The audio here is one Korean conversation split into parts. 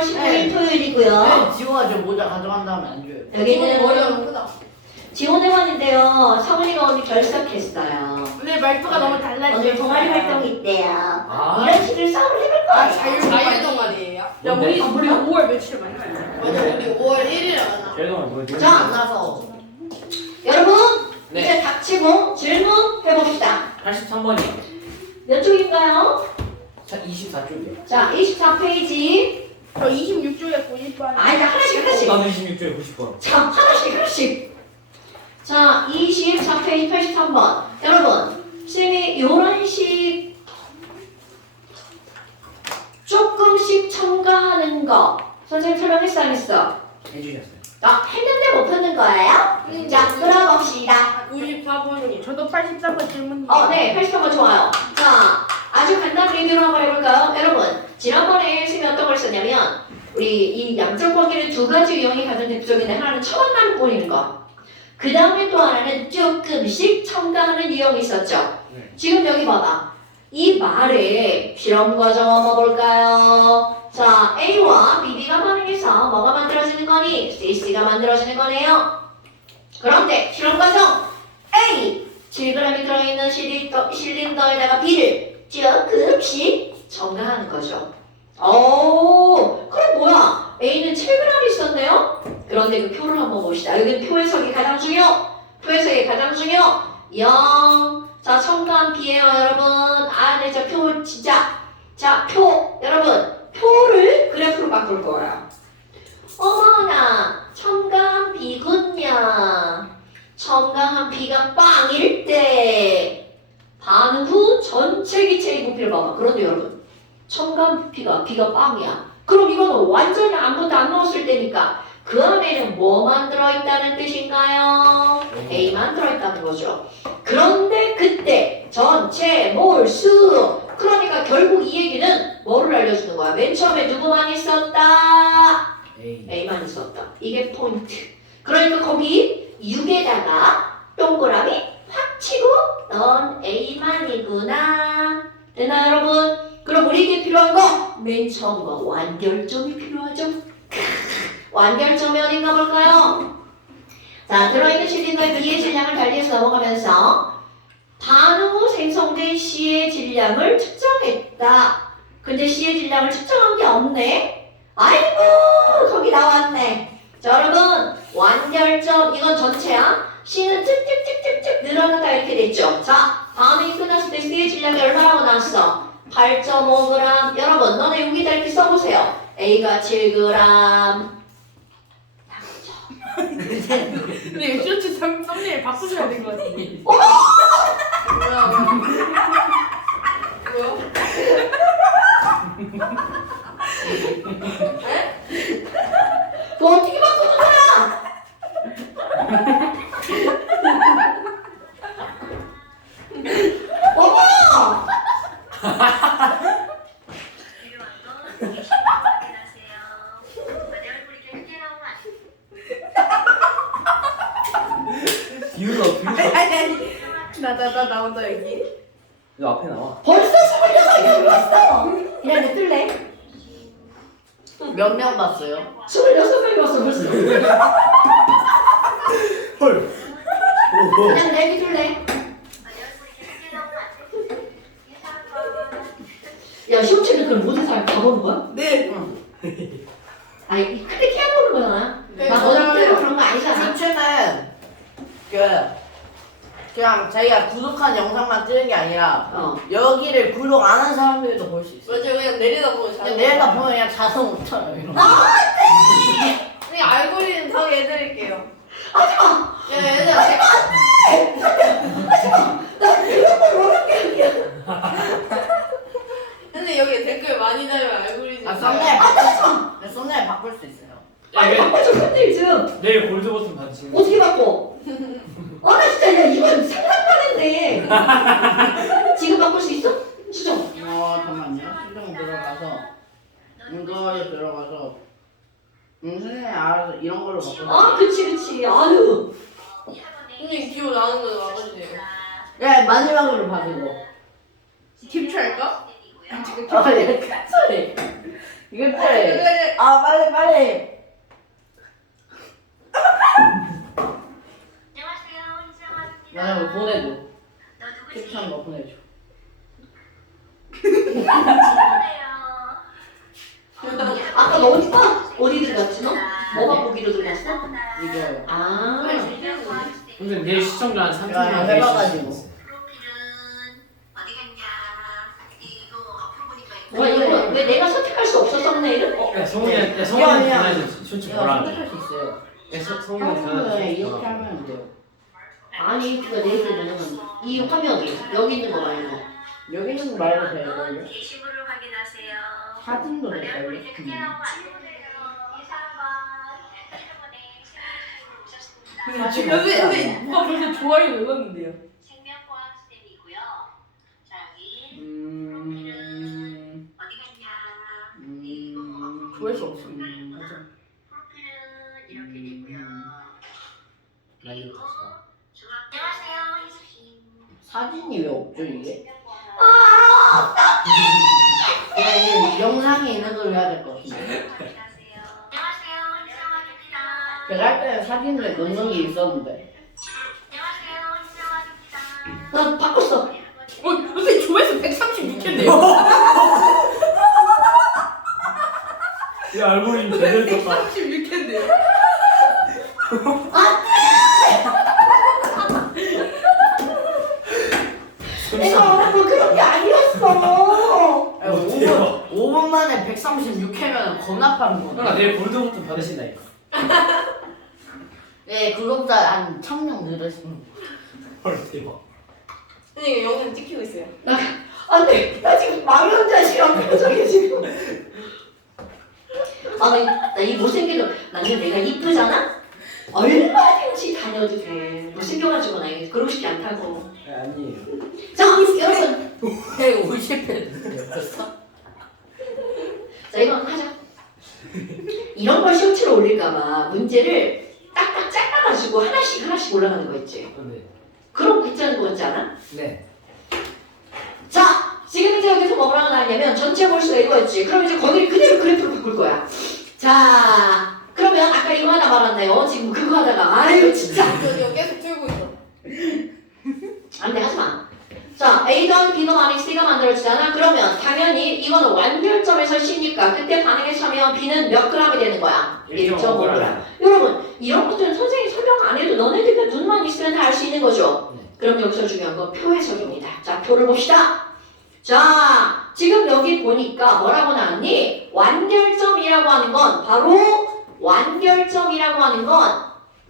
10월 19일 토요일이고요. 네, 지호가 저 모자 가져간 다음에 안 줘요. 여기는 머리가 너무 크다. 지원해봤는데요. 서울이가 오늘 결석했어요. 오늘 말투가 너무 달라지죠. 오늘 동아리 활동이 있대요. 아. 이런 식으로 싸움을 해볼 거예요. 자유 동아리예요? 야 우리 5월 며칠 만에 맞아 우리 5월 1일에 만나. 제가 뭐지? 자, 만나서 여러분 네. 이제 닥치고 질문 해봅시다. 83번이요. 몇 쪽인가요? 24쪽이요. 자, 24페이지. 저 26조에 90번. 아니, 하나씩. 나는 26쪽에 90번. 자, 하나씩. 자, 24페이지 83번. 여러분, 쌤이 이런 식 조금씩 첨가하는 거 선생님 설명했어 안 했어? 해주셨어요. 했는데 못 푸는 거예요? 자, 들어봅시다. 94번이. 저도 83번 질문이에요. 네, 83번 좋아요. 자, 아주 간단 리뷰로 한번 해볼까요? 여러분, 지난번에 쌤이 어떤 걸 썼냐면 우리 이 양적 관계를 두 가지 유형이 가장 대표적인데 하나는 처음만 보이는 거. 그 다음에 또 하나는 조금씩 첨가하는 유형이 있었죠. 네. 지금 여기 봐봐. 이 말에 실험 과정 한번 볼까요? 자, A와 BB가 반응해서 뭐가 만들어지는 거니? CC가 만들어지는 거네요. 그런데 실험 과정 A 7g이 들어있는 실린더에다가 B를 조금씩 첨가하는 거죠. 그럼 뭐야? A는 7g이 있었네요? 그런데 그 표를 한번 봅시다. 여기는 표 해석이 가장 중요! 표 해석이 가장 중요! 0. 자, 첨가한 B예요, 여러분. 네, 저 표 진짜. 자, 표. 여러분, 표를 그래프로 바꿀 거예요. 어머나, 첨가한 B군요. 첨가한 B가 빵일 때 반응 후 전체 기체의 부피를 봐봐. 그런데 여러분, 첨가한 B가 빵이야. 그럼 이거는 완전히 아무것도 안 넣었을 때니까 그 안에는 뭐만 들어있다는 뜻인가요? A만 들어있다는 거죠. 그런데 그때 전체 몰수 그러니까 결국 이 얘기는 뭐를 알려주는 거야? 맨 처음에 누구만 있었다? A만 있었다. 이게 포인트. 그러니까 거기 6에다가 동그라미 확 치고 넌 A만이구나. 됐나요 여러분? 그럼 우리에게 필요한 거 맨 처음 거 완결점이 필요하죠. 완결점이 어딘가 볼까요? 자, 들어있는 실린더의 B의 질량을 달리해서 넘어가면서 반응 후 생성된 C의 질량을 측정했다. 근데 C의 질량을 측정한 게 없네. 아이고 거기 나왔네. 자 여러분 완결점 이건 전체야. C는 쭉쭉쭉쭉쭉 늘어나다 이렇게 됐죠. 자 반응이 끝났을 때 C의 질량이 얼마라고 나왔어? 8.5g. 여러분 너네 여기다 이렇게 써보세요. A가 7g. 근데 이 쇼츠 썸네일 바꾸셔야 될 것 같은데. 어머! 뭐야? 그거 어떻게 바꾸는 거야? 어머! 비웃어. 아니. 나 나온다 여기. 너 앞에 나와. 벌써 26이 왔어! 이래 뜰래? 몇 명 봤어요? 26명이 왔어 벌써. 헐. 그냥 내비 둘래? 야 시험치는 그럼 모든 사람 다 보는 거야? 네. 아니 근데 키안 보는 거잖아. 네, 막 어디 맞아요. 뜨고 그런 거 아니잖아. 쇼츠는 그냥 자기가 구독한 영상만 뜨는 게 아니라 여기를 구독 안 한 사람들도 볼 수 있어요. 맞아 그냥 내려다보고 잘. 그냥 내가 보면 그냥 자동 웃잖아요. 이런 거. 그냥 알고리즘 소개해드릴게요. 하지마! 야 얘들아. 나 이런 걸 원한 게 아니야. 근데 여기 댓글 많이 달면 알고리즘. 썸네일 바꿀 수 썸네일 바꿀 수 있어요. 아니 바꿔줘 썸네일 좀. 내일 골드 버튼 받으시면. 어떻게 바꿔? 나 진짜 야 이건 상상만 했네. 지금 바꿀 수 있어? 수정. 잠깐만요. 수정 들어가서 이거에 들어가서 선생님 알아서 이런 걸로 바꿔. 그치. 아유. 선생님 기호 나는 거 와가지고. 야 마지막으로 봐주고. 캡처할까? 큰 소리. 이게 빨리. 아 빨리 빨리. 나 이거 보내줘. 캡처한 거 보내줘. 아까 너 어디 들어갔지 너? 뭐가 보기로 들어갔어? 이거요. 아. 근데 내일 시청자 한 3천 야, 명 해봐가지고. 와 이거 왜 내가 선택할 수 없어 썸네일은? 야 성훈이 야 성훈이 야, 야. 전화해줘. 솔직히 내가 뭐라 선택할 수 있어요. 야 성훈이 처음에 전화해줘. 이렇게 하면 돼요. 아니 그거 내 얘기는 이 화면이 여기 있는 거 말고. 여기 있는 거 말고 될걸요? 게시물을 확인하세요. 사진도 될걸요? 선생님 누가 벌써 좋아요 눌렀는데요. 생명과학쌤이고요. 자, 여기 어디 갔냐? 구할 수 없습니다. 프로필은 이렇게 되고요. 나 이거 봤어. 안녕하세요, 이수진. 사진이 왜 없죠 이게? 야 이게 영상에 있는 걸로 해야 될 것 같은데. 안녕하세요, 이수정학입니다. 제가 할 때는 사진을 넣는 게 있었는데. 안녕하세요, 이수정학입니다. 나 바꿨어. 선생님 조회수 136회인데요. 야 알고리즘 제대로 떴다. 136회인데요. 내가 뭐 그런 게 아니었어. 5분 만에 136회면 겁나 빠른 형아 거네. 내일 볼드 버튼 받으신다니까. 네, 구독자 한 1000명 늘으시는 헐 대박. 선생님 영상 찍히고 있어요. 안돼. 나 지금 망연자실한 표정이 지금. 나이 못생긴 나는 내가 이쁘잖아. 얼마든지 다녀도 돼. 못생겨가지고 나 이거 그러고 싶지 않다고. 아니에요. 자 여러분. 150회 벌써? 자 이건 하자. 이런 걸 쇼츠로 올릴까봐 문제를 딱딱 잘라가지고 하나씩 올라가는 거 있지. 네. 그럼 괜찮은 거 같지 않아? 네. 자 지금 이제 여기서 뭐라고 나왔냐면 전체 몰수가 이거였지. 그럼 이제 거기를 그대로 그래프로 바꿀 거야. 자 그러면 아까 이거 하나 말았네요. 지금 그거 하다가 아유 진짜 이거 계속 틀고 있어. 안돼 하지마. 자 A던 B던 아닌 C가 만들어지잖아. 그러면 당연히 이거는 완결점에서 C니까 그때 반응에 차면 B는 몇 g이 되는 거야? 1.5g. 여러분 이런 것들은 선생님이 설명 안 해도 너네들 그냥 눈만 있으면 다 알 수 있는 거죠. 네. 그럼 여기서 중요한 건 표 해석입니다. 자 표를 봅시다. 자 지금 여기 보니까 뭐라고 나왔니? 완결점이라고 하는 건 바로 완결점이라고 하는 건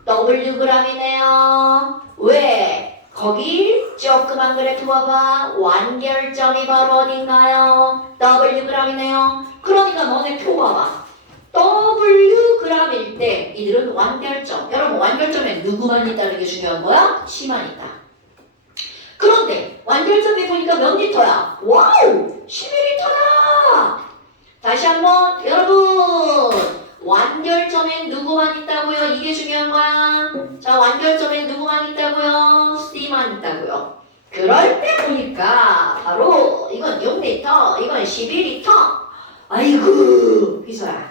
Wg이네요. 왜? 거기 조그만 그래프 봐봐. 완결점이 바로 어딘가요? Wg이네요. 그러니까 너네 표 봐봐. Wg일 때 이들은 완결점. 여러분 완결점에 누구만 있다는 게 중요한 거야? C만 있다. 그런데 완결점에 보니까 몇 리터야? 와우! 12리터다! 다시 한번 여러분 완결점엔 누구만 있다고요? 이게 중요한 거야. 자 완결점엔 누구만 있다고요? C만 있다고요. 그럴 때 보니까 바로 이건 6리터, 이건 12리터. 아이고 희소야.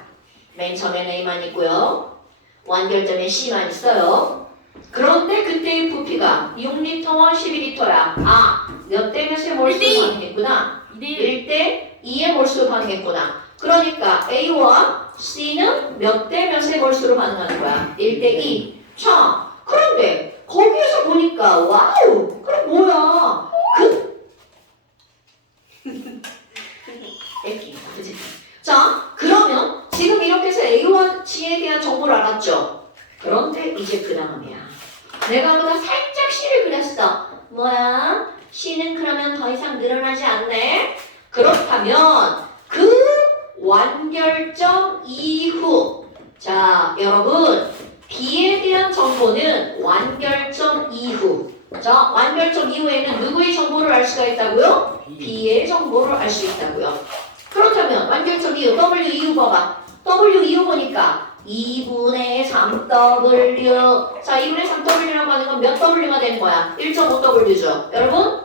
맨 처음엔 A만 있고요. 완결점엔 C만 있어요. 그런데 그때의 부피가 6리터와 12리터야. 아, 몇 대 몇의 몰수로 반응했구나. 1대 2의 몰수로 반응했구나. 그러니까 A와 C는 몇 대 몇의 몰수로 반응하는 거야? 1대 2. 자, 그런데 거기에서 보니까 와우! 그럼 뭐야? 그치? 자, 그러면 지금 이렇게 해서 A와 C에 대한 정보를 알았죠? 그런데 이제 그 다음이야. 내가 보다 살짝 C를 그렸어. 뭐야? C는 그러면 더 이상 늘어나지 않네? 그렇다면 그 완결점 이후 자 여러분 B에 대한 정보는 완결점 이후 자 완결점 이후에는 누구의 정보를 알 수가 있다고요? B의 정보를 알 수 있다고요. 그렇다면 완결점 이후 W 이후 봐봐. W 이후 보니까 2분의 3W 자 2분의 3W라고 하는 건 몇 W가 되는 거야? 1.5W죠. 여러분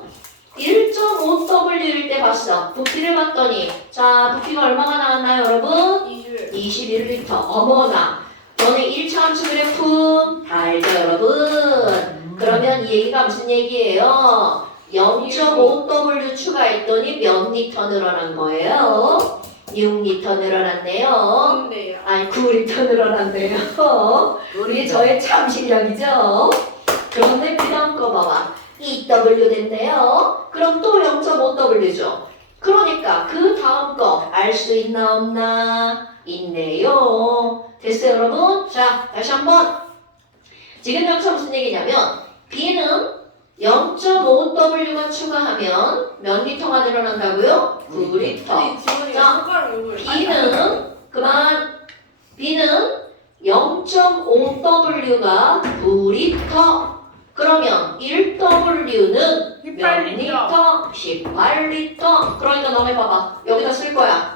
1.5W일 때 봤어. 부피를 봤더니 자 부피가 얼마가 나왔나요 여러분? 1리터. 어머나. 너네 1차 함수 그래프 다 알죠, 여러분? 그러면 이 얘기가 무슨 얘기예요? 0.5W 추가했더니 몇 리터 늘어난 거예요? 6리터 늘어났네요. 근데요. 아니 9리터 늘어났네요. 우리 저의 참 실력이죠. 그런데 그 다음 거 봐봐. 2W 됐네요. 그럼 또 0.5W죠. 그러니까 그 다음 거 알 수 있나 없나? 있네요. 됐어요 여러분? 자 다시 한번. 지금 여기서 무슨 얘기냐면 B는 0.5W가 추가하면 몇 리터가 늘어난다고요? 9리터. 아니 지원이 자, 손가락 요걸. B는 그만. B는 0.5W가 9리터. 그러면 1W는 몇 18리터. 리터? 18리터. 그러니까 너네 봐봐. 여기다 쓸 거야.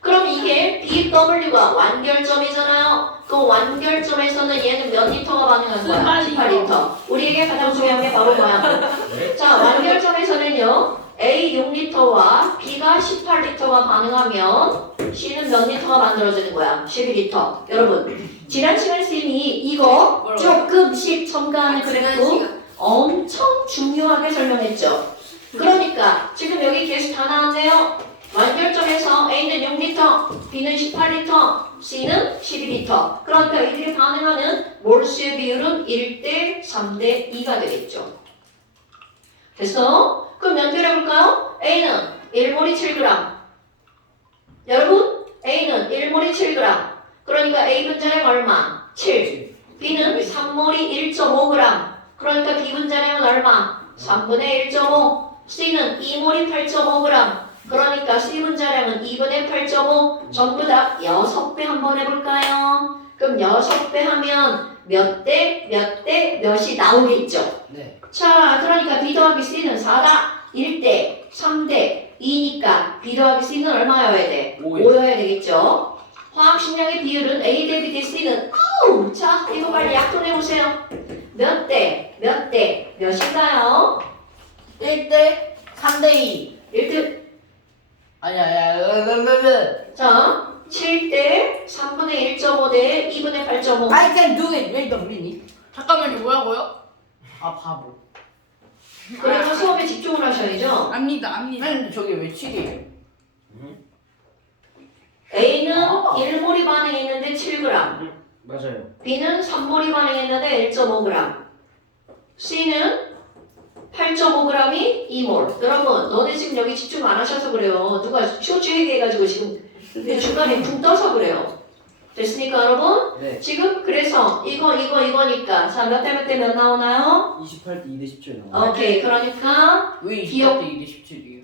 그럼 이게 BW가 완결점이잖아요. 그 완결점에서는 얘는 몇 리터가 반응한 거야? 18리터. 우리에게 가장 중요한 게 바로 뭐야? 자, 완결점에서는요. A 6리터와 B가 18리터가 반응하면 C는 몇 리터가 만들어지는 거야? 12리터. 여러분, 지난 시간 쌤이 이거 조금씩 첨가하는 그래프 엄청 중요하게 설명했죠. 그러니까 지금 여기 계속 다 나왔네요. 완결점에서 A는 6리터, B는 18리터, C는 12리터. 그러니까 이들이 반응하는 몰수의 비율은 1대 3대 2가 되겠죠. 됐어? 그럼 연결해볼까요? A는 1몰이 7g. 여러분, A는 1몰이 7g. 그러니까 A 분자량 얼마? 7. B는 3몰이 1.5g. 그러니까 B 분자량은 얼마? 3분의 1.5. C는 2몰이 8.5g. 그러니까 C 분자량은 2분의 8.5. 전부 다 6배 한번 해볼까요? 그럼 6배 하면 몇 대, 몇 대, 몇이 나오겠죠? 네. 자, 그러니까 B 더하기 C는 4다. 1대, 3대, 2니까 B 더하기 C는 얼마여야 돼? 5여야 되겠죠? 화학식량의 비율은 A 대비 대 C는 자, 이거 빨리 약분해보세요. 몇 대, 몇 대, 몇인가요? 1대 3대 2. 1대, 아니야. 자, 7대 3분의 1.5 대 2분의 8.5. I can do it. 왜 don't really? 잠깐만요 뭐라고요? 아 바보. 그래서 수업에 집중을 하셔야죠. 압니다. 근데 저게 왜 7이에요? A는 1몰이 반응했는데 7g. 맞아요. B는 3몰이 반응했는데 1.5g. C는 8.5g이 2몰. 여러분, 너네 지금 여기 집중 안 하셔서 그래요. 누가 쇼츠 얘기해가지고 지금 중간에 붕 떠서 그래요. 됐습니까, 여러분? 네. 지금 그래서 이거니까 자, 몇 대 몇 대 몇 나오나요? 28대 2대 17 나와요. 오케이, 그러니까 왜 기억- 20대 2대 17이에요?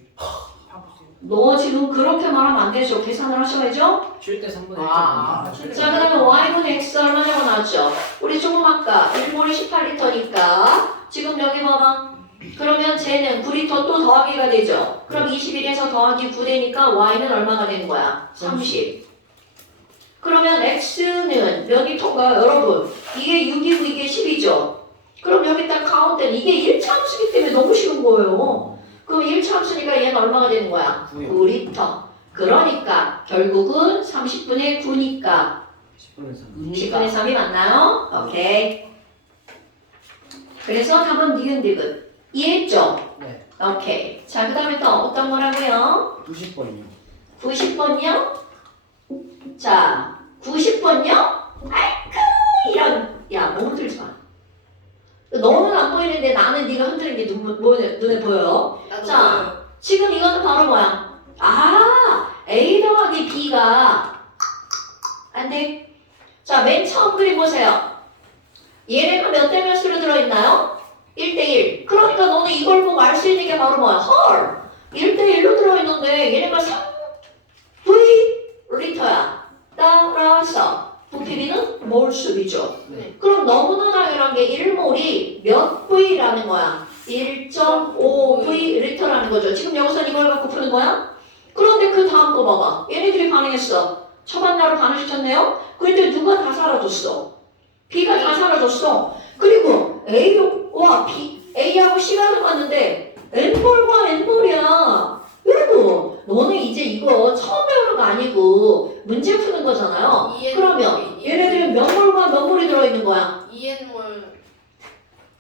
너 지금 그렇게 말하면 안 되죠. 계산을 하셔야죠. 7대 3분의 1. 아, 자, 그 다음에 y분의 x 얼마냐고 나왔죠? 우리 조금 아까 1몰이 18리터니까 지금 여기 봐봐. 그러면 쟤는 9리터 또 더하기가 되죠? 그럼 21에서 더하기 9되니까 y는 얼마가 되는 거야? 30. 그러면 x는 몇 리터인가요? 여러분, 이게 6이고 이게 10이죠? 그럼 여기 딱 가운데는 이게 1차 함수기 때문에 너무 쉬운 거예요. 그럼 1차 함수니까 얘는 얼마가 되는 거야? 9리터. 그러니까 결국은 30분의 9니까 10분의 3. 10분의 3이 맞나요? 오케이. 그래서 답은 니은디귿. 이해했죠? 네. 오케이. 자, 그 다음에 또 어떤 거라고요? 90번이요. 90번요? 자, 90번요? 아이쿠! 이런, 야, 너무 흔들지 마. 너는 안 보이는데 나는 네가 흔드는 게 눈에 보여요. 나도 자. 모르요. 지금 이거는 바로 뭐야? 아, A 더하기 B가 안 돼. 자, 맨 처음 그림 보세요. 얘네가 몇 대 몇으로 들어있나요? 1대1. 그러니까 너는 이걸 보고 알 수 있는 게 바로 뭐야? 헐! 1대1로 들어있는데 얘네가 3V 리터야. 따라서 부피비는 몰수비죠. 네. 그럼 너무나 당연한 게 1몰이 몇 V라는 거야? 1.5V 리터라는 거죠. 지금 여기서 이걸 갖고 푸는 거야? 그런데 그 다음 거 봐봐. 얘네들이 반응했어. 처반나로 반응시켰네요? 그런데 누가 다 사라졌어? B가 다 사라졌어. 그리고 A와 B, A하고 C가 들어갔는데 N몰과 N몰이야. 여러분, 너는 이제 이거 처음 배우는 거 아니고 문제 푸는 거잖아요. 이해는 그러면 뭐지? 얘네들은 몇 몰과 몇 몰이 들어있는 거야? EN몰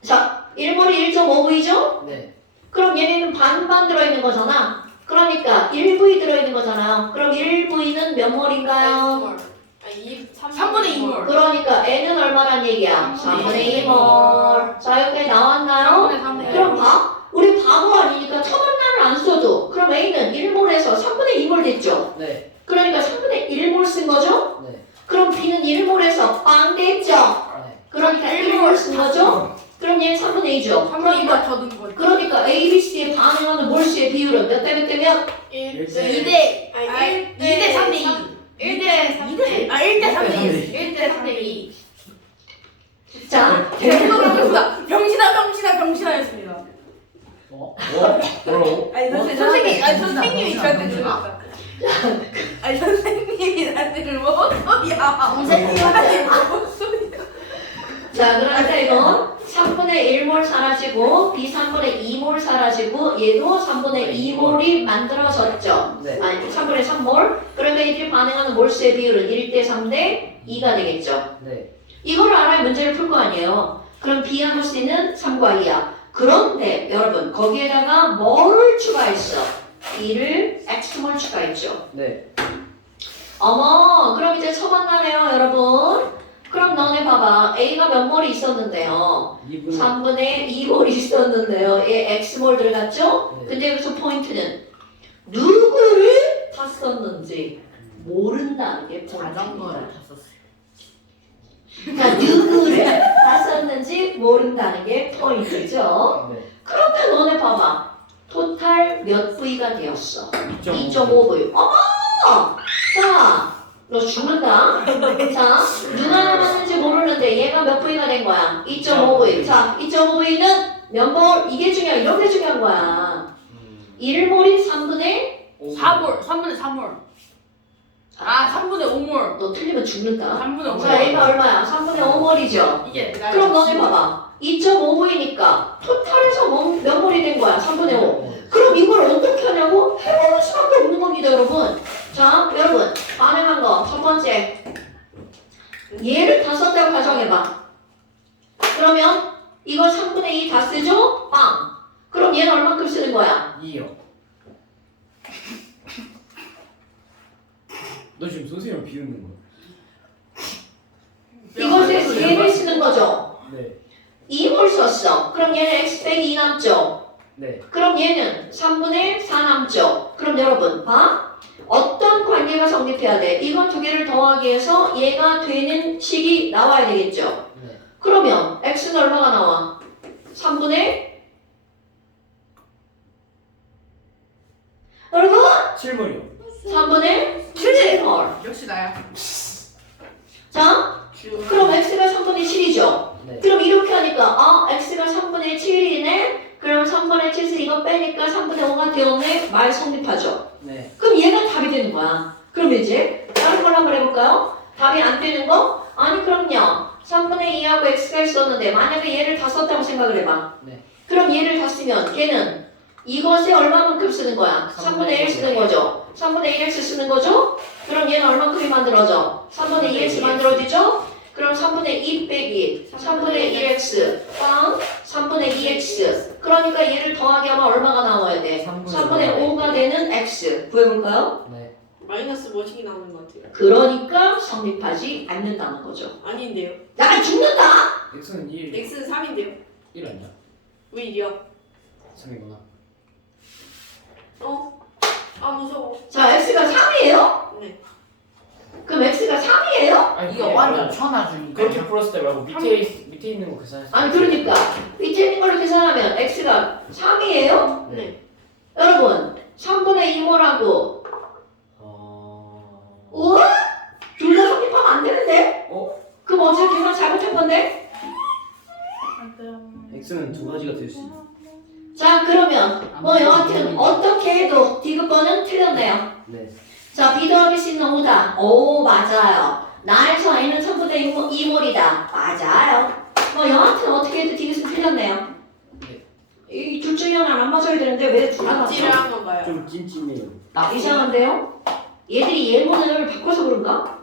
자, 1몰이 1.5V죠? 네. 그럼 얘네는 반반 들어있는 거잖아. 그러니까 1V 들어있는 거잖아요. 그럼 1V는 몇 몰인가요? 3분의 2몰. 그러니까 N은 얼마란 얘기야? 3분의 2몰. 자, 여기까지 나왔나요? 3분의 그럼 봐. 우리 바보 아니니까 첨언란을 안 써도 그럼 A는 1몰에서 3분의 2몰 됐죠? 네. 그러니까 3분의 1몰 쓴 거죠? 네. 그럼 B는 1몰에서 빵 됐죠? 네. 그러니까 1몰 쓴 거죠? 그럼 얘는 3분의 2죠? 3분의 2가 더 든 거지. 그러니까 A, B, C에 반응하는 몰수의 비율은 몇 대 몇 대면? 2대 3대 2. 1대 3대 1대 3대 2. 1대 3대 2. 자, 병신하였습니다. 뭐라고? 선생님이 저한테 들었다. 선생님이 나한테 뭐 소리야. 선생님한테. 뭐 소리야. 자, 그러니까 이건 3분의 1몰 사라지고 B 3분의 2몰 사라지고 얘도 3분의 2몰이 만들어졌죠. 네. 아니 3분의 3몰. 그러니까 이들이 반응하는 몰수의 비율은 1대 3대 2가 되겠죠. 네. 이걸 알아야 문제를 풀 거 아니에요. 그럼 B하고 C는 3과 2야. 그런데 여러분 거기에다가 뭐를 추가했어? 2를 X몰 추가했죠. 네. 어머, 그럼 이제 처만나네요, 여러분. 그럼 너네 봐봐. A가 몇 몰이 있었는데요. 2분 3분의 2몰이 있었는데요. 얘 X몰 들어갔죠? 네. 근데 여기서 포인트는 누구를 다 썼는지 모른다는 게 포인트입니다. 자전거를 다 썼어요. 그러니까 누구를 다 썼는지 모른다는 게 포인트죠. 네. 그러면 너네 봐봐. 토탈 몇 V가 되었어? 2.5. 2.5V. 어머! 자, 너 죽는다. 자, 누가 남았는지 모르는데 얘가 몇 V가 된 거야? 2.5V. 자, 2.5V는 몇 몰? 이게 중요해. 이런 게 중요한 거야. 1몰이 3분의 4몰. 3분의 3몰. 3분의 5몰. 너 틀리면 죽는다. 3분의 5몰. 자, 얘가 얼마야? 3분의 5몰이죠. 이게 그럼 너네 봐봐. 2.5V니까 토탈에서 몇 몰이 된 거야? 3분의 5. 그럼 이걸 어떻게 하냐고? 해볼 수밖에 없는 겁니다, 여러분. 자, 여러분. 반응한 거. 첫 번째. 얘를 다 썼다고 가정해봐. 그러면 이거 3분의 2 다 쓰죠? 빵. 그럼 얘는 얼만큼 쓰는 거야? 2요. 너 지금 선생님을 비웃는 거야? 이것에 3배 쓰는 거죠? 네. 2몰 썼어. 그럼 얘는 x 빼기 2 남죠? 네. 그럼 얘는 3분의 4 남죠? 그럼 여러분, 봐. 어떤 관계가 성립해야 돼? 이건 두 개를 더하기 위해서 얘가 되는 식이 나와야 되겠죠? 네. 그러면 x는 얼마가 나와? 3분의 여러분 7몰이요. 3분의 7몰. 역시 나야. 자, 그럼 x가 3분의 7이죠? 네. 그럼 이렇게 하니까 x가 3분의 7이네? 그럼 3분의 7에서 이거 빼니까 3분의 5가 되었네? 말 성립하죠? 네. 그럼 얘가 답이 되는 거야. 그럼 이제 다른 걸 한번 해볼까요? 답이 안 되는 거? 아니 그럼요. 3분의 2하고 x가 있었는데 만약에 얘를 다 썼다고 생각을 해봐. 네. 그럼 얘를 다 쓰면 걔는 이것에 얼마만큼 쓰는 거야? 3분의 1 쓰는 거죠? 3분의 1x 쓰는 거죠? 그럼 얘는 얼마큼이 만들어져? 3분의 2x 만들어지죠? 그럼 3분의 2 빼기 3분의 1x 빵 3분의 2x 그러니까 얘를 더하기 하면 얼마가 나와야 돼? 3분의 5가 되는 x 구해볼까요? 네. 마이너스 뭐식이 나오는 것 같아요. 그러니까 성립하지 않는다는 거죠. 아닌데요. 나 죽는다! x는 1. x는 3인데요. 1 아니야? 왜 1이야? 3이구나. 무서워. 자 x가 3이에요? 네. 그럼 x가 3이에요? 이거 완전 천하주니까. 그렇게 풀었을 때 말고 밑에 있는 거 계산했을 아니 그러니까 밑에 있는 걸로 계산하면 x가 3이에요? 네. 여러분 3분의 2모라고 어... 우와? 둘 다 성립하면 안 되는데? 그럼 어차피 계산 잘못한 건데? x는 두 가지가 될 수 있어. 자 그러면 뭐 여하튼 어떻게 해도 디귿번은 틀렸네요. 네. 자 B 더하기 C는 5다. 오 맞아요. 나에서 A는 3분의 2몰이다. 맞아요. 뭐 여하튼 어떻게 해도 디귿은 틀렸네요. 네. 이 둘 중에 하나는 안 맞아야 되는데 왜 둘 다 맞죠? 찌를 한번 봐요. 좀 찜찜해요. 이상한데요? 얘들이 예문을 바꿔서 그런가?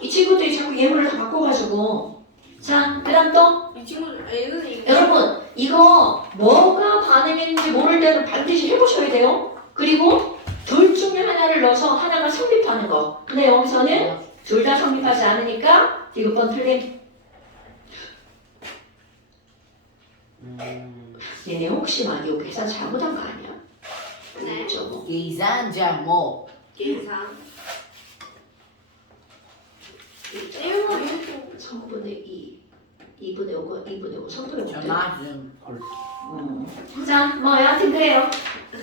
이 친구들이 자꾸 예문을 다 바꿔가지고. 자, 그 다음 또. 이 친구들 얘는 이거. 여러분, 이거 뭐가 반응했는지 모를 때는 반드시 해보셔야 돼요. 그리고 둘 중에 하나를 넣어서 하나가 성립하는 거. 근데 여기서는 둘 다 성립하지 않으니까 디귿번 틀림. 얘네 혹시 막 이거 계산 잘못한 거 아니야? 네. 그죠 뭐. 계산 잘못. 계산. 1번 6번. 3분의 2, 2분의 5가 2분의 5, 3분의 5. 전화좀. 자, 뭐 여하튼 그래요.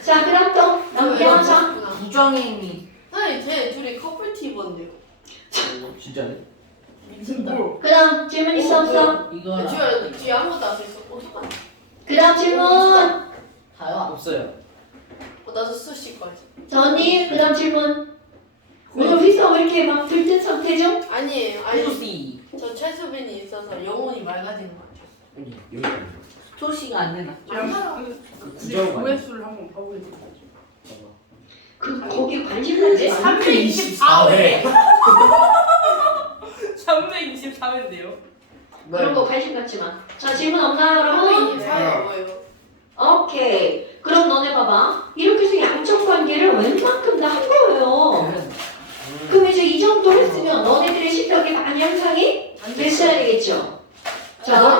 자, 그럼 또 넘겨서. 부정행위. 아니 쟤 둘이 커플티 입었는데. 진짜네? 미친다. 그 다음 질문 있어 없어? 이거 뒤에 아무것도 안 써있어. 어떡하냐. 그 다음 질문. 다요. 없어요. 나도 쓰실 거지. 전이 그 다음 질문. 오늘 휘서 왜 이렇게 막 들뜬 상태죠? 아니에요. 아니 토시. 저 최수빈이 있어서 영혼이 맑아지는 것 같아요. 아니 여기 토시가 안 되나? 구조가 조회수를 한번 봐보겠습니다. 그 거기 관심 갖지 마. 324회. 324회인데요. 그런 거 관심 갖지 마. 자, 질문 없나요, 여러분? 324가 뭐예요? 오케이. 그럼 너네 봐봐. 이렇게 해서 양적 관계를 웬만큼 다 한 거예요. 그럼 이제 이 정도 했으면 너네들의 실력이 많이 향상이 됐어야 되겠죠. 자,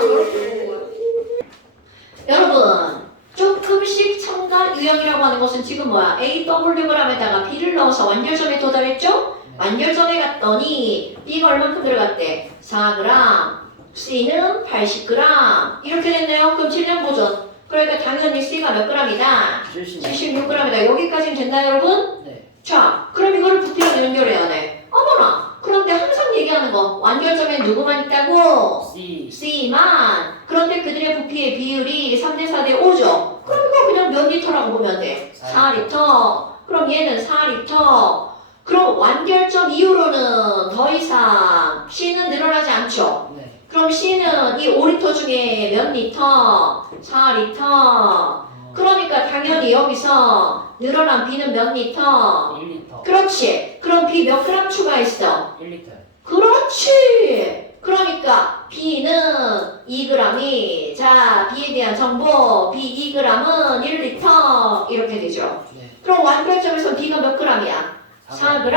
여러분. 조금씩 첨가 유형이라고 하는 것은 지금 뭐야? AWg에다가 B를 넣어서 완결점에 도달했죠? 완결점에 갔더니 B가 얼만큼 들어갔대? 4g, C는 80g 이렇게 됐네요. 그럼 질량 보존. 그러니까 당연히 C가 몇 g이다? 76g이다. 여기까지는 된다 여러분? 네. 자, 그럼 이거를 부피로 연결해야 돼. 어머나! 그런데 항상 얘기하는 거 완결점에 누구만 있다고? C C만. 그런데 그들의 부피의 비율이 3대 4대 5죠. 그럼 이거 그냥 몇 리터라고 보면 돼? 4리터. 그럼 얘는 4리터. 그럼 완결점 이후로는 더 이상 C는 늘어나지 않죠. 네. 그럼 C는 이 5리터 중에 몇 리터? 4리터. 그러니까 당연히 여기서 늘어난 B는 몇 리터? 1리터. 그렇지. 그럼 B 몇 그램 추가했어? 1리터. 그렇지. 그러니까 B는 2g이 자 B에 대한 정보 B 2g은 1리터 이렇게 되죠. 네. 그럼 완결점에서 B가 몇 g이야? 4g.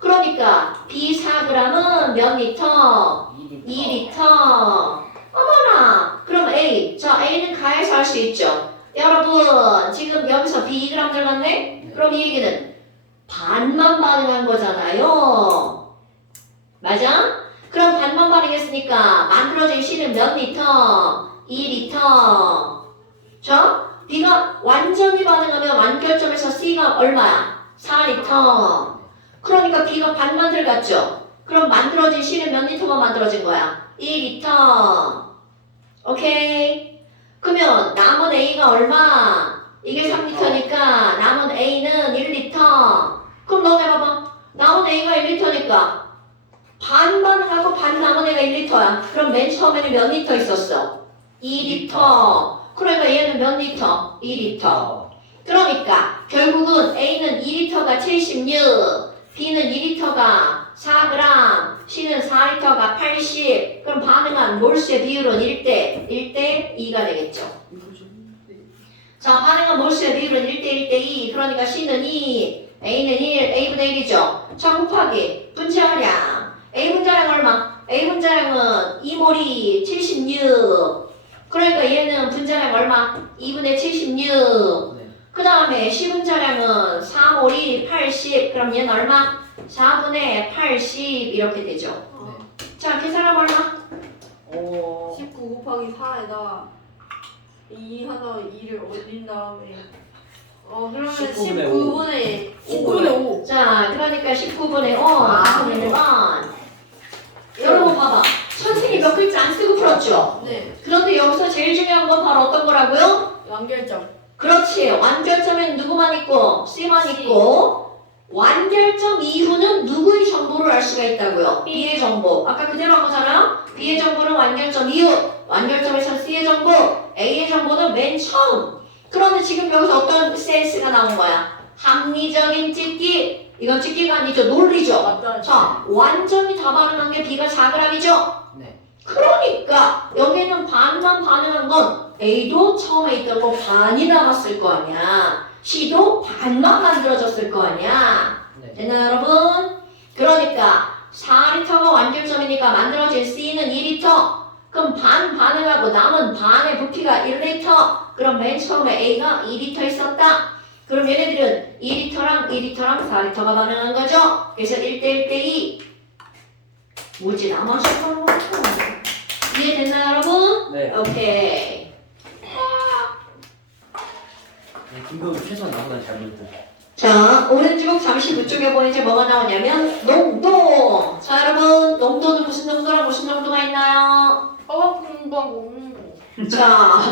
그러니까 B 4g은 몇 리터? 2리터. 어머나. 그럼 A. 자 A는 가해서 할 수 있죠. 여러분 지금 여기서 B 2g 들어갔네? 그럼 이 얘기는 반만 반응한 거잖아요. 맞아? 그럼 반만 반응했으니까 만들어진 C는 몇 리터? 2리터. 자, B가 완전히 반응하면 완결점에서 C가 얼마야? 4리터. 그러니까 B가 반만 들어갔죠? 그럼 만들어진 C는 몇 리터가 만들어진 거야? 2리터. 오케이? 그러면 남은 A가 얼마? 이게 3리터니까 남은 A는 1리터. 그럼 너네 봐봐. 남은 A가 1리터니까 반 반응하고 반 남은 애가 1리터야. 그럼 맨 처음에는 몇 리터 있었어? 2리터. 그러니까 얘는 몇 리터? 2리터. 그러니까 결국은 A는 2리터가 76, B는 2리터가 4g, C는 4리터가 80. 그럼 반응한 몰수의 비율은 1대 2가 되겠죠. 자, 반응한 몰수의 비율은 1대 2. 그러니까 C는 2, A는 1, A분의 1이죠. 자, 곱하기 분자량. A 분자량 얼마? A 분자량은 2몰이 76. 그러니까 얘는 분자량 얼마? 2분의 76. 네. 그 다음에 C 분자량은 4몰이 80. 그럼 얘는 얼마? 4분의 80 이렇게 되죠. 네. 자, 계산하면 얼마? 19 곱하기 4에다 2 하나 2를 올린 다음에 그러면 19분의 19분의 5. 자, 그러니까 19분의 5. 아. 1번. 여러분 봐봐. 선생님이 몇 글자 안 쓰고 풀었죠? 네. 그런데 여기서 제일 중요한 건 바로 어떤 거라고요? 완결점. 그렇지. 완결점엔 누구만 있고 C만 있고 완결점 이후는 누구의 정보를 알 수가 있다고요? B의 정보. 아까 그대로 한 거잖아. B의 정보는 완결점 이후. 완결점에서 C의 정보. A의 정보는 맨 처음. 그런데 지금 여기서 어떤 센스가 나온 거야? 합리적인 찍기. 이건 찍기가 아니죠. 논리죠. 맞다. 자, 완전히 다 반응한 게 B가 4g이죠. 네. 그러니까 여기는 반만 반응한 건 A도 처음에 있던 거 반이 남았을 거 아니야. C도 반만 만들어졌을 거 아니야. 네. 됐나요, 여러분? 그러니까 4L가 완결점이니까 만들어진 C는 2L. 그럼 반 반응하고 남은 반의 부피가 1L. 그럼 맨 처음에 A가 2L 있었다. 그럼 얘네들은 2L랑 2L랑 4L가 반응한 거죠. 그래서 1대1대2. 뭐지? 나머지 거는 이해됐나요, 여러분? 네. 오케이. 김병우 최소한 나보다 잘 모르고. 자, 오렌지북 잠시 그쪽에 보이지 뭐가 나오냐면 농도. 자, 여러분, 농도는 무슨 농도랑 무슨 농도가 있나요? 공부하고 자,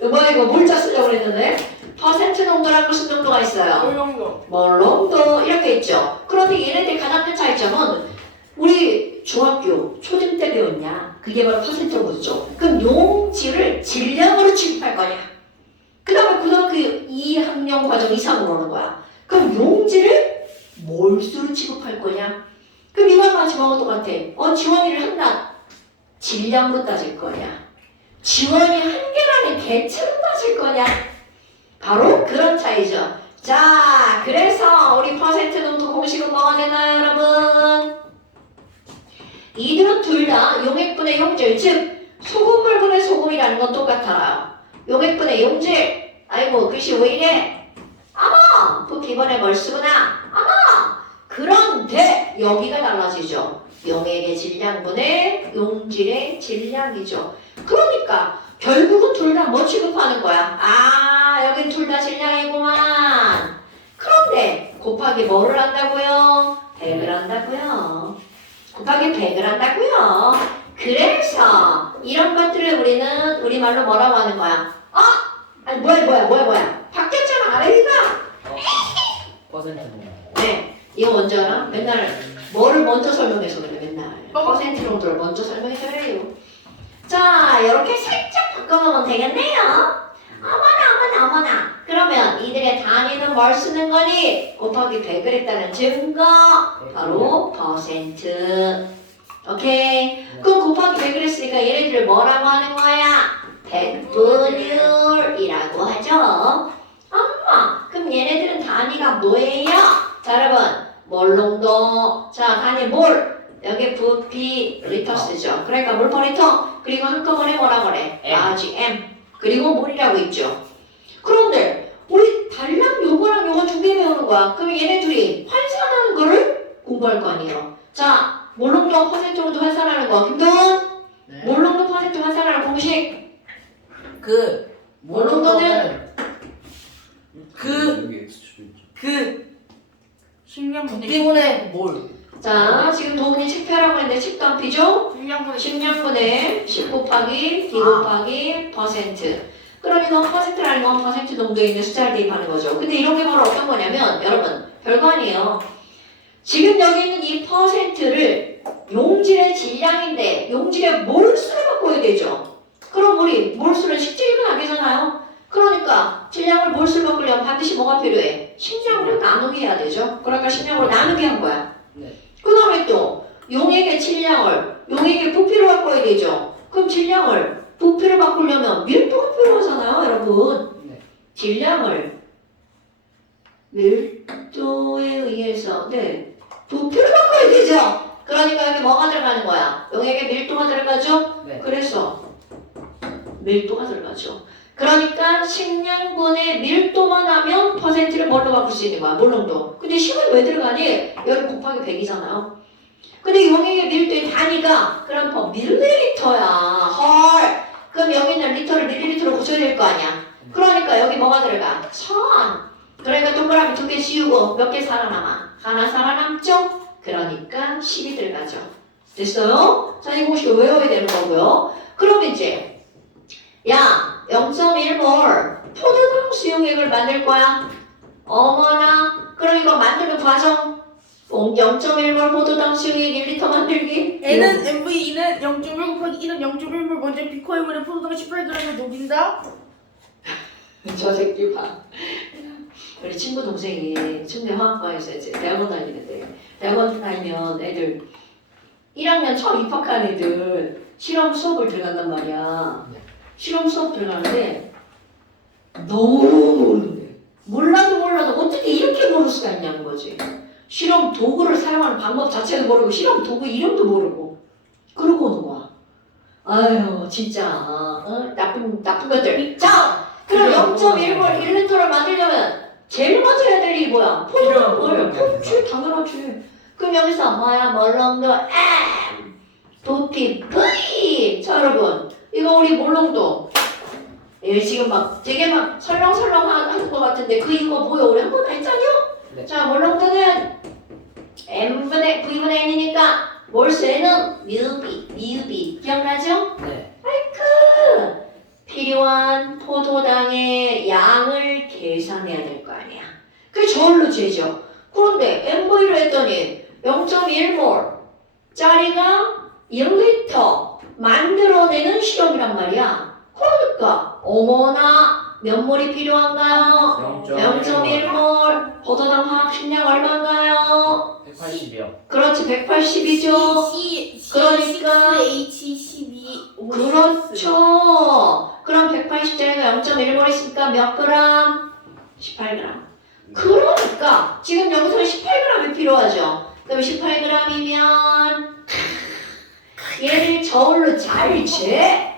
뭐야 이거 물자 쓰려고 그랬는데 퍼센트 농도랑 무슨 농도가 있어요? 얼렁도. 농도 이렇게 있죠. 그런데 얘네들 가장 큰 차이점은 우리 중학교 초등 때 배웠냐? 그게 바로 퍼센트 농도죠. 그럼 용지를 질량으로 취급할 거냐? 그 다음에 고등학교 2학년 과정 이상으로 오는 거야. 그럼 용지를 몰수로 취급할 거냐? 그럼 이거랑 같이 뭐가 똑같아? 지원이를 한다. 질량으로 따질 거냐? 지원이 한 개라는 개체로 따질 거냐? 바로 그런 차이죠. 자, 그래서 우리 퍼센트 농도 공식은 뭐가 되나요, 여러분? 이들은 둘 다 용액분의 용질, 즉 소금물분의 소금이라는 건 똑같아요. 용액분의 용질. 아이고, 글씨 왜 이래? 아마 부피분의 몰수구나. 아마 그런데 여기가 달라지죠. 용액의 질량분의 용질의 질량이죠. 그러니까 결국은 둘 다 뭐 취급하는 거야? 여긴 둘 다 질량이구만. 그런데 곱하기 뭐를 한다고요? 100을 한다고요. 곱하기 100을 한다고요. 그래서 이런 것들을 우리는 우리말로 뭐라고 하는 거야? 아니 뭐야 바뀌었잖아 아래위가. 퍼센트 농도. 네, 이거 먼저 알아? 맨날 뭐를 먼저 설명해서 그래 맨날 퍼센트 정도를 먼저 설명해서 그래요. 자, 이렇게 살짝 바꿔보면 되겠네요. 어머나. 그러면 이들의 단위는 뭘 쓰는 거니? 곱하기 100을 했다는 증거. 바로 퍼센트. 오케이. 그럼 곱하기 100을 했으니까 얘네들을 뭐라고 하는 거야? 백분율이라고 하죠. 그럼 얘네들은 단위가 뭐예요? 자, 여러분. 몰농도. 자, 단위 몰. 여기 부피 리터 쓰죠. 그러니까 몰 퍼 리터. 그리고 한꺼번에 뭐라 그래? 라지 M. 그리고 몰이라고 있죠. 그런데 우리 달랑 요거랑 요거 두 개 배우는 거야. 그럼 얘네 둘이 환산하는 거를 공부할 거 아니에요. 자, 몰농도 퍼센트로도 환산하는 거. 김동훈. 네. 몰농도 퍼센트 환산하는 공식. 몰농도는 여기 X 수도 있죠. 식량분의 부피분의 몰. 자, 지금 도훈이 책 펴라고 했는데 책도 안 피죠? 식량분의 10년분의 10 곱하기 D 곱하기 퍼센트. 그럼 이건 퍼센트라는 건 퍼센트 농도에 있는 숫자를 대입하는 거죠. 근데 이런 게 바로 어떤 거냐면 여러분 별거 아니에요. 지금 여기 있는 이 퍼센트를 용질의 질량인데 용질의 몰수로 바꿔야 되죠. 그럼 우리 몰수는 식질이면 안 되잖아요. 그러니까 질량을 몰수로 바꾸려면 반드시 뭐가 필요해? 식량으로 나누게 해야 되죠. 그러니까 식량으로 나누게 한 거야. 네. 그 다음에 또 용액의 질량을 용액의 부피로 바꿔야 되죠. 그럼 질량을 부피로 바꾸려면 밀도가 필요하잖아요, 여러분. 네. 질량을 밀도에 의해서 부피로 바꿔야 되죠. 그러니까 여기 뭐가 들어가는 거야? 용액의 밀도가 들어가죠? 네. 그래서 밀도가 들어가죠. 그러니까 식량분의 밀도만 하면 퍼센트를 뭘로 바꿀 수 있는 거야? 몰농도. 근데 10은 왜 들어가니? 여기 곱하기 100이잖아요. 근데 용액의 밀도의 단위가 그럼 밀리리터야. 헐. 그럼 여기 있는 리터를 밀리리터로 고쳐야 될 거 아니야. 그러니까 여기 뭐가 들어가? 1000. 그러니까 동그라미 2개 씌우고 몇 개 살아남아? 하나 살아남죠? 그러니까 10이 들어가죠. 됐어요? 자, 이 공식을 외워야 되는 거고요. 그럼 이제 야 0.1몰 포도당 수용액을 만들 거야. 어머나. 그럼 이거 만드는 과정 0.1몰 포도당 수용액 1리터 만들기. N은 MV 2는 0.1 곱하기 1은 0.1물 먼저 비코에 물에 포도당 18g을 녹인다. 저 새끼 봐. 우리 친구 동생이 충대 화학과에서 이제 대학원 다니는데 대학원 다니면 애들 1학년 처음 입학한 애들 실험 수업을 들어간단 말이야. 실험 수업 들어가는데 너무 모르는데 몰라도 어떻게 이렇게 모를 수가 있냐는 거지. 실험 도구를 사용하는 방법 자체도 모르고 실험 도구 이름도 모르고 그러고 오는 거야. 아유 진짜 나쁜 것들. 자 그럼 0.1몰 1리터를 만들려면 제일 먼저 해야 될 일이 뭐야? 포도당을. 그렇지 당연하지. 그럼 여기서 뭐야? 멀렁도 M 도피 V. 자 여러분 이거 우리 몰롱도 지금 막 되게 막 설렁설렁 하는 것 같은데 그 이거 뭐야? 우리 한 번 했잖아요? 네. 자 몰롱도는 M분의 V분의 N이니까 몰수에는 뮤비 기억나죠? 네. 필요한 포도당의 양을 계산해야 될 거 아니야. 그게 저울로 재죠. 그런데 MV를 했더니 0.1몰 짜리가 1리터 만들어내는 실험이란 말이야. 그러니까 어머나 몇 몰이 필요한가요? 0.1몰 포도당 화학 식량 얼마인가요? 180이요. 그렇지 180이죠. 그러니까 H12 그렇죠. 그럼 180짜리가 0.1몰 있으니까 몇 그램? 18g. 그러니까 지금 여기서 18g이 필요하죠. 그럼 18g이면 얘를 저울로 잘 재.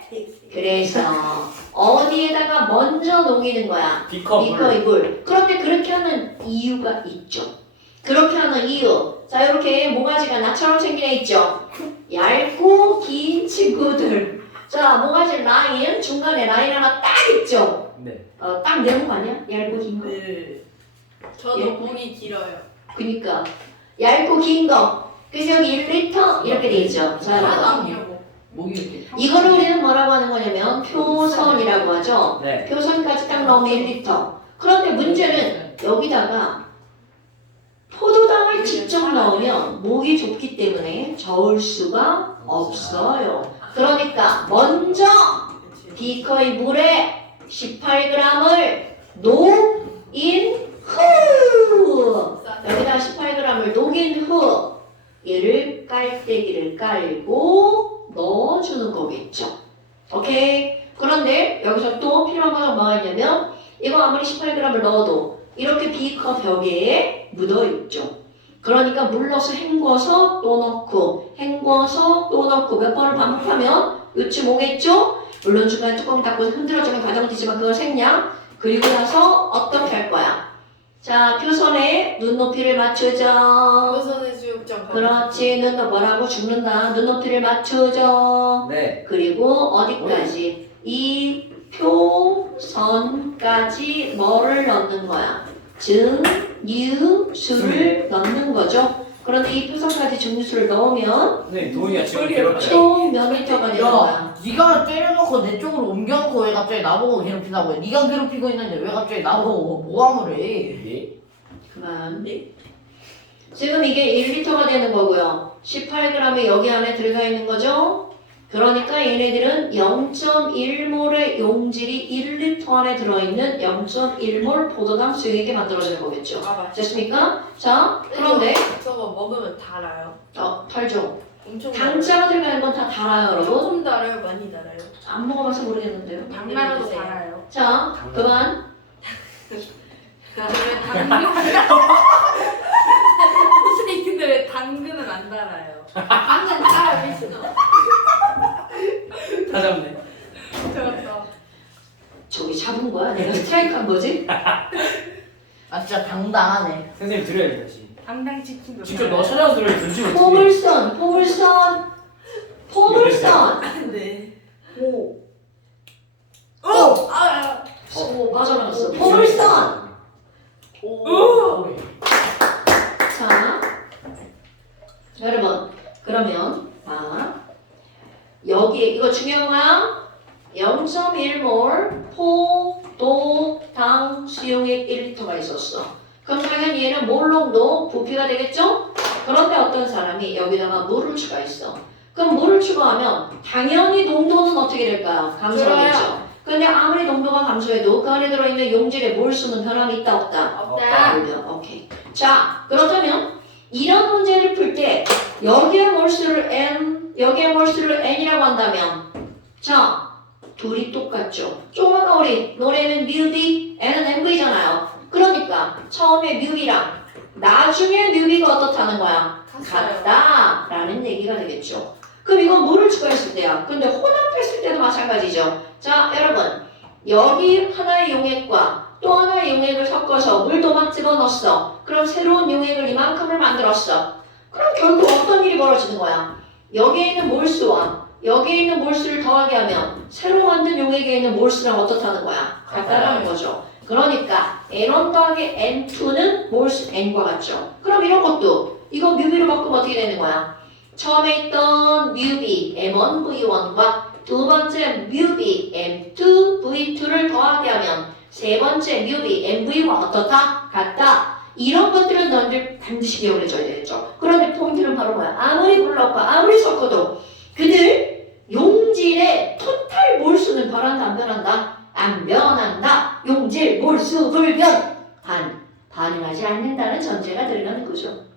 그래서 어디에다가 먼저 녹이는 거야? 비커의 물. 그런데 그렇게 하는 이유가 있죠. 그렇게 하는 이유. 자 이렇게 모가지가 나처럼 생긴 애 있죠. 얇고 긴 친구들. 자 모가지 라인 중간에 라인 하나 딱 있죠. 네. 딱 내는 거 아니야? 얇고 긴 거. 네. 저도 예. 목이 길어요. 그니까 얇고 긴 거. 그래서 여기 1리터 이렇게 돼 있죠. 자 하나도 여러분. 안 길고. 목이 이렇게. 이거를 우리는 뭐라고 하는 거냐면 표선이라고 하죠. 네. 표선까지 딱 넣으면 1리터. 그런데 문제는 여기다가 포도당을 직접 넣으면 목이 좁기 때문에 저을 수가 없어요. 그러니까 먼저 비커의 물에 18g을 녹인 후 여기다 18g을 녹인 후 얘를 깔때기를 깔고 넣어주는 거겠죠. 오케이? 그런데 여기서 또 필요한 건 뭐가 있냐면 이거 아무리 18g을 넣어도 이렇게 비커 벽에 묻어있죠. 그러니까 물 넣어서 헹궈서 또 넣고 헹궈서 또 넣고 몇 번을 반복하면 요쯤 오겠죠? 물론 중간에 뚜껑 닫고 흔들어주는 과정은 되지만 그걸 생략. 그리고 나서 어떻게 할 거야? 자 표선에 눈높이를 맞추죠. 우선의 수욕장. 그렇지. 눈높이 뭐라고 죽는다. 눈높이를 맞추죠. 네. 그리고 어디까지? 이 표선까지 뭐를 넣는 거야? 증유수를 넣는 거죠. 그런데 이 표선까지 증유수를 넣으면 네, 도훈이가 지금 괴롭혀. 총 몇 리터가 되는 거야? 야, 네가 때려놓고 내 쪽으로 옮겨놓고 왜 갑자기 나보고 괴롭힌다고 해? 네가 괴롭히고 있는데 왜 갑자기 나보고 모함을 해? 네. 그만. 지금 이게 1리터가 되는 거고요. 18g이 여기 안에 들어가 있는 거죠. 그러니까 얘네들은 0.1몰의 용질이 1리터 안에 들어있는 0.1몰 포도당 수액이 만들어지는 거겠죠. 됐습니까? 자, 그런데 저거 먹으면 달아요. 달죠. 엄청 당자가 들어가는 건 다 달아요, 여러분. 조금 달아요, 많이 달아요. 안 먹어봐서 모르겠는데요. 당나라도 달아요. 자, 그만. 왜 당근? 선생님 근데 왜 당근은 안 달아요? 당근 달아 미친놈. 다 잡네. 들었어. 저기 잡은 거야? 내가 스트라이크 한 거지? 아 진짜 당당하네. 선생님 들어야지 다시. 당당 치킨도. 직접 너 찾아서 들어야 던지면 어떡해. 포물선. 네. 오. 아. 오, 빠져나갔어. 포물선. 오. 자, 여러분, 그러면 여기 이거 중요한 거야. 0.1몰 포도당 수용액 1리터가 있었어. 그럼 당연히 얘는 몰롱도 부피가 되겠죠? 그런데 어떤 사람이 여기다가 물을 추가했어. 그럼 물을 추가하면 당연히 농도는 어떻게 될까요? 감소하겠죠. 근데 아무리 농도가 감소해도 그 안에 들어있는 용질의 몰수는 변함이 있다 없다? 없다. 오케이. 자, 그렇다면 이런 문제를 풀 때 여기에 몰수를 n, 여기에 몰수를 n이라고 한다면 자, 둘이 똑같죠. 조금 아까 우리 노래는 뮤비, n은 mv잖아요. 그러니까 처음에 뮤비랑 나중에 뮤비가 어떻다는 거야? 같다라는 얘기가 되겠죠. 그럼 이건 물을 추가했을 때야. 근데 혼합했을 때도 마찬가지죠. 자, 여러분 여기 하나의 용액과 또 하나의 용액을 섞어서 물도 막 집어넣었어. 그럼 새로운 용액을 이만큼을 만들었어. 그럼 결국 어떤 일이 벌어지는 거야? 여기에 있는 몰수와 여기에 있는 몰수를 더하게 하면 새로 만든 용액에 있는 몰수랑 어떻다는 거야? 같다라는 거죠. 그러니까 N1 더하기 N2는 몰수 N과 같죠. 그럼 이런 것도 이거 뮤비로 바꾸면 어떻게 되는 거야? 처음에 있던 뮤비 M1 V1과 두 번째 뮤비 M2 V2를 더하게 하면 세 번째 뮤비 MV와 어떻다? 같다. 이런 것들은 너희들 반드시 기억을 해줘야 되겠죠. 그런데 포인트는 바로 뭐야? 아무리 불렀고 아무리 섞어도 그들 용질의 토탈 몰수는 변한다 안 변한다? 안 변한다. 용질 몰수 불변 반응하지 않는다는 전제가 들어가는 거죠.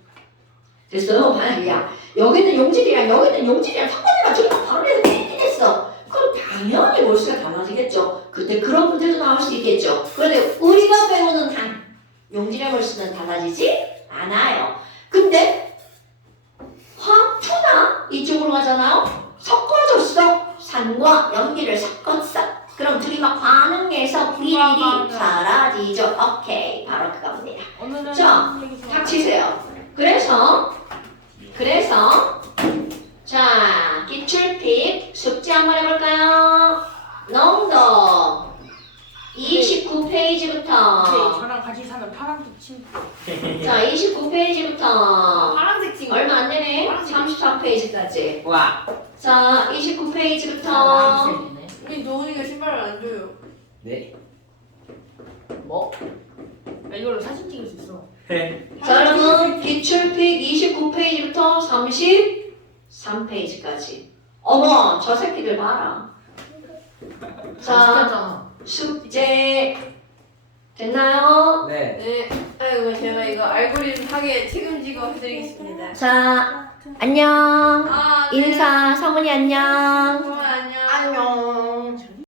됐어? 반응이야. 여기는 용질이랑 여기는 용질이랑 섞어내가 저기가 바로 해서 됐어. 그럼 당연히 몰수가 달라지겠죠. 근데 그런 문제도 나올 수 있겠죠. 그런데 우리가 배우는 한 용질의 몰수는 달라지지 않아요. 근데 화투나 이쪽으로 가잖아요. 섞어줬어. 산과 연기를 섞었어. 그럼 둘이 막 반응해서 비밀이 사라지죠. 오케이, 바로 그겁니다. 오늘은 자, 닥치세요. 그래서 자, 기출픽 숙제 한번 해볼까요? 농도 29페이지부터 저랑 같이 사는 파란색 친구. 자, 29페이지부터 파란색 친구. 얼마 안 되네? 33페이지까지. 와. 자, 29페이지부터 파란색이네. 우리 노은이가 신발을 안 줘요. 네. 뭐? 나 이걸로 사진 찍을 수 있어. 자, 여러분 기출픽 29페이지부터 33페이지까지. 어머, 저 새끼들 봐라. 자, 시켰잖아. 숙제 됐나요? 네. 네. 아이고 제가 이거 알고리즘 하게 책임지고 해드리겠습니다. 자, 안녕. 아, 네. 인사, 성훈이 안녕.